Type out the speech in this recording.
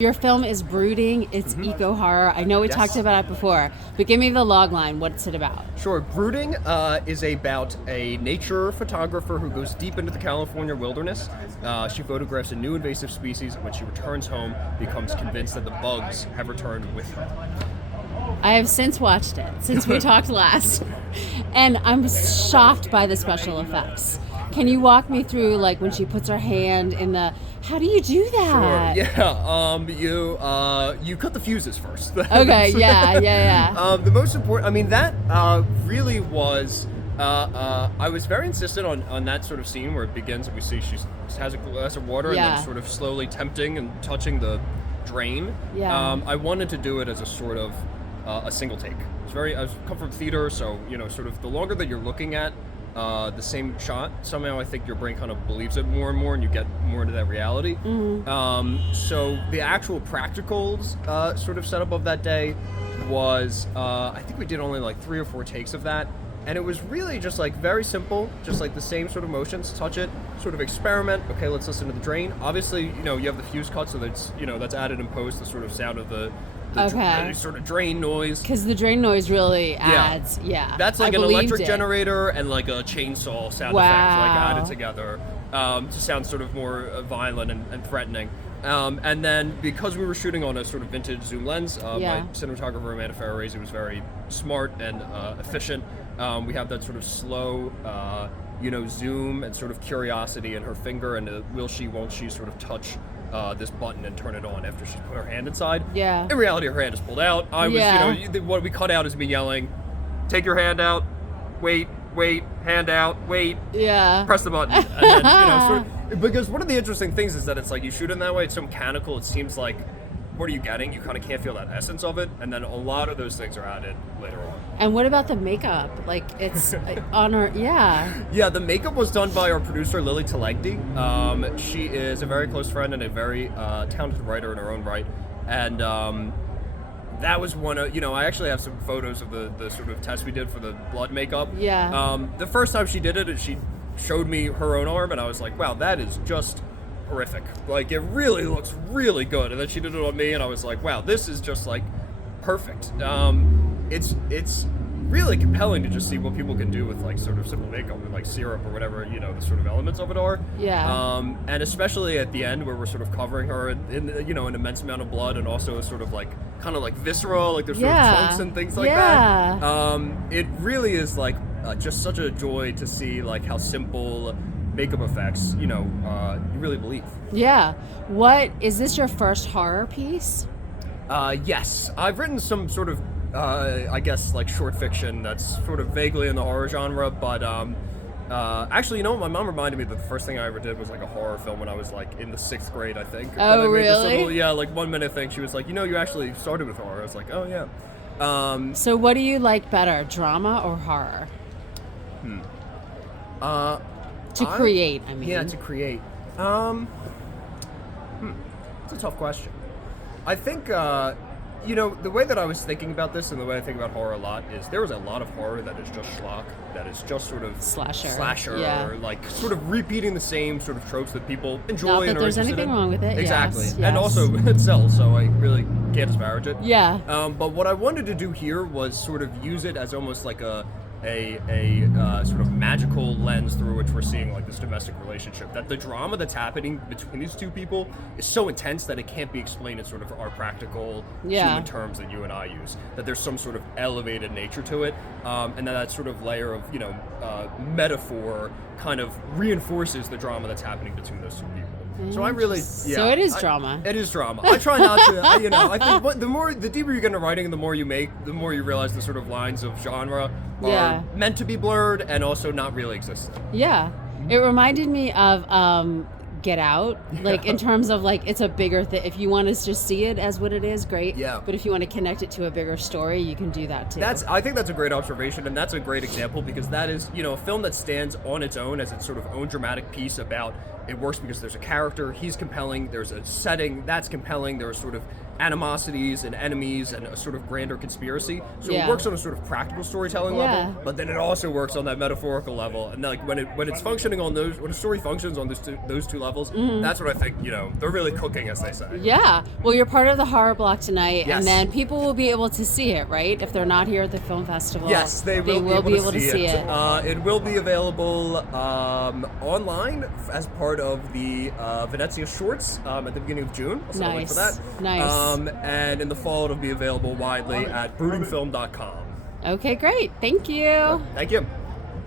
Your film is Brooding. It's eco-horror. I know we talked about it before, but give me the log line. What's it about? Sure. Brooding is about a nature photographer who goes deep into the California wilderness. She photographs a new invasive species, and when she returns home, becomes convinced that the bugs have returned with her. I have since watched it, since we talked last, and I'm shocked by the special effects. Can you walk me through, like, when she puts her hand in the... How do you do that? Sure. Yeah. You cut the fuses first. Okay. Yeah. The most important. I mean, that really was. I was very insistent on that sort of scene where it begins and we see she has a glass of water and then sort of slowly tempting and touching the drain. Yeah. I wanted to do it as a sort of a single take. I come from theater, so sort of the longer that you're looking at the same shot, somehow I think your brain kind of believes it more and more, and you get more into that reality. So the actual practicals sort of setup of that day was, I think we did only like 3 or 4 takes of that, and it was really just like very simple, just like the same sort of motions, touch it, sort of experiment. Okay, let's listen to the drain. Obviously, you have the fuse cut, so that's added in post, the sort of sound of the sort of drain noise. Because the drain noise really adds, That's like an electric generator and like a chainsaw sound effect, like added together to sound sort of more violent and threatening. And then because we were shooting on a sort of vintage zoom lens, my cinematographer Amanda Ferrarese was very smart and efficient. We have that sort of slow, zoom and sort of curiosity in her finger, and will she, won't she sort of touch this button and turn it on after she's put her hand inside. Yeah. In reality, her hand is pulled out. What we cut out is me yelling, "Take your hand out, wait, hand out, wait." Yeah. Press the button. And then, because one of the interesting things is that it's like you shoot in that way, it's so mechanical, it seems like, what are you getting? You kind of can't feel that essence of it, and then a lot of those things are added later on. And what about the makeup? Like, it's on her, Yeah, the makeup was done by our producer, Lily Talegdi. She is a very close friend and a very talented writer in her own right. And that was one of, I actually have some photos of the sort of test we did for the blood makeup. Yeah. The first time she did it, she showed me her own arm, and I was like, wow, that is just horrific. Like, it really looks really good. And then she did it on me, and I was like, wow, this is just like perfect. It's really compelling to just see what people can do with like sort of simple makeup and like syrup or whatever the sort of elements of it are. Yeah. And especially at the end where we're sort of covering her in an immense amount of blood, and also a sort of like kind of like visceral, like there's sort of chunks and things like that. It really is like just such a joy to see like how simple makeup effects you really believe. Yeah. What is this your first horror piece? Yes, I've written some sort of I guess like short fiction that's sort of vaguely in the horror genre, but actually, my mom reminded me that the first thing I ever did was like a horror film when I was like in the 6th grade, I think. Oh, I made really? This little, like 1 minute thing. She was like, you actually started with horror. I was like, oh yeah. So what do you like better, drama or horror? To create, I mean. Yeah, to create. It's a tough question. I think, the way that I was thinking about this and the way I think about horror a lot is there was a lot of horror that is just schlock, that is just sort of slasher, like sort of repeating the same sort of tropes that people enjoy. Not that and are there's anything wrong with it. Exactly. Yes. And also it sells, so I really can't disparage it. Yeah. But what I wanted to do here was sort of use it as almost like a sort of magical lens through which we're seeing like this domestic relationship, that the drama that's happening between these two people is so intense that it can't be explained in sort of our practical human terms that you and I use, that there's some sort of elevated nature to it, and that sort of layer of metaphor kind of reinforces the drama that's happening between those two people. So I really, So it is drama. It is drama. I try not to, I think the deeper you get into writing, the more you make, the more you realize the sort of lines of genre are meant to be blurred and also not really existent. Yeah. It reminded me of Get Out, like in terms of like it's a bigger thing. If you want to just see it as what it is, great. Yeah. But if you want to connect it to a bigger story, you can do that too. I think that's a great observation, and that's a great example, because that is, a film that stands on its own as its sort of own dramatic piece about, it works because there's a character, he's compelling, there's a setting that's compelling, there are sort of animosities and enemies and a sort of grander conspiracy. So Yeah. it works on a sort of practical storytelling Yeah. level, but then it also works on that metaphorical level. And like when it's functioning on when a story functions on those two levels, that's what I think, they're really cooking, as they say. Yeah. Well, you're part of the horror block tonight, Yes. and then people will be able to see it, right? If they're not here at the film festival. Yes, they will be able to see it. It will be available online as part of the Venezia Shorts at the beginning of June. I'll send a link for Nice. that. Nice. And in the fall, it'll be available widely at broodingfilm.com. Okay, great. Thank you. Thank you.